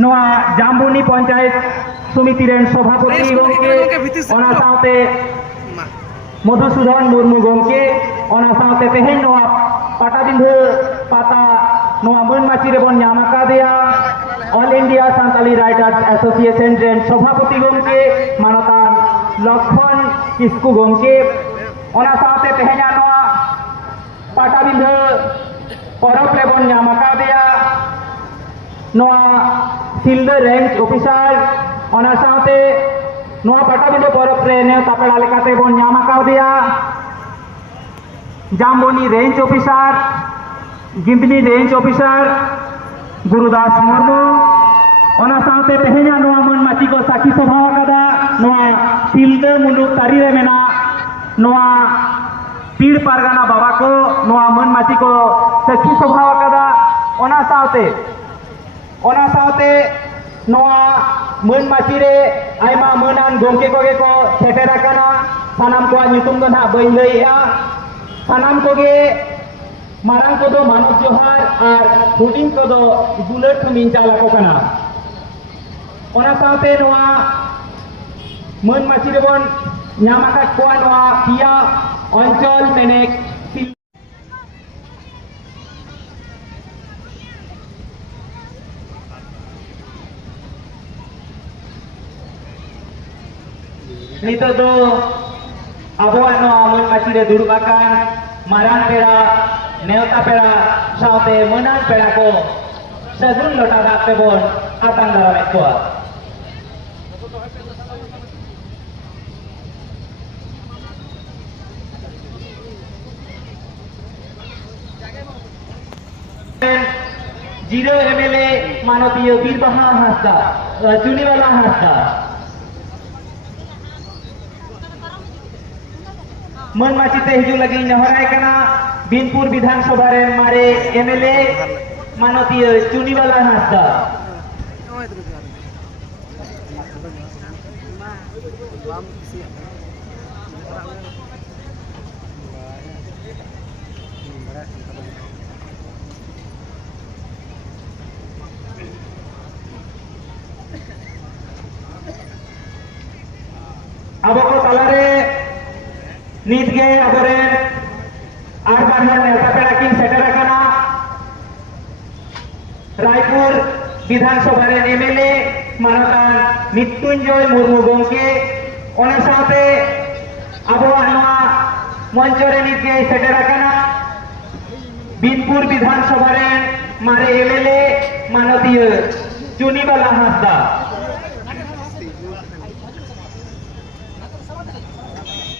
नोआ जाम्बुनी पंचायत समिति रेन सभापति गंके ओना साथे मधुसूदन मुर्मू गंके ओना साथे तेहेन नोआ पाटाबिंधु पाता नोआ मनमाची रे बन ᱧᱟᱢ आकादेया all India Santali writers association रेन सभापति गंके मानतान लक्षण किस्कू गंके ओना साथे तेहेना नोआ पाटाबिंधु परब रे बन ᱧᱟᱢ आकादेया नोआ सिल्डर रेंज ऑफिसर ओना साथे नोआ पाटाबिंधु परब रे नेवता पेड़ा लेकाते बन ᱧᱟᱢ आकादेया Jambuni range officer Gindni range officer Gurudas Murmu ओना साथे तेहेना नोआ मनमाची को साखी सभा आकादा नोआ सिल्डर मुलुक तारी रे मेना नोआ पीर पारगाना बाबा को नोआ मनमाची को साखी सभा आकादा ओना साथे नोआ मनमाची रे आयमा मनान गंके कोगे को सेटेर आकाना सानाम को नितुम दो ना बई लईया सानाम कोगे मारांग को दो मानव जोहार और हुडिंग को दो दुलर खमिन चाला को कना ओना साथे नोआ मनमाची रे बन ᱧᱟᱢ आकाद कोआ नोआ पिया अंचल मेनेक नितो दो आबोआ नोआ मनमाची रे दुड़ुब आकान मारांग पेड़ा नेवता पेड़ा साथे मनान पेड़ा को सगुन लोटा दाग तेबन आतां दारामेद कोआ जीरो एमएलए मानवीय बीरबाहा हांसदा चुनीवाला हांसदा मनमाची ते हिजू लगी नहराय कना बीनपुर विधानसभा रे मारे एमएलए मानवीय चुनीवाला हांसदा अब को तलारे नीत गे अबरे आरबान नेता पेड़ा किन सेटर आकाना रायपुर विधानसभा रे एमएलए मानतान मृत्युंजय मुर्मू गंके ओना साथे अबवा नोआ मंच रे नीत गे सेटर आकाना बीनपुर विधानसभा रे मारे एमएलए मानवीय चुनीवाला हांसदा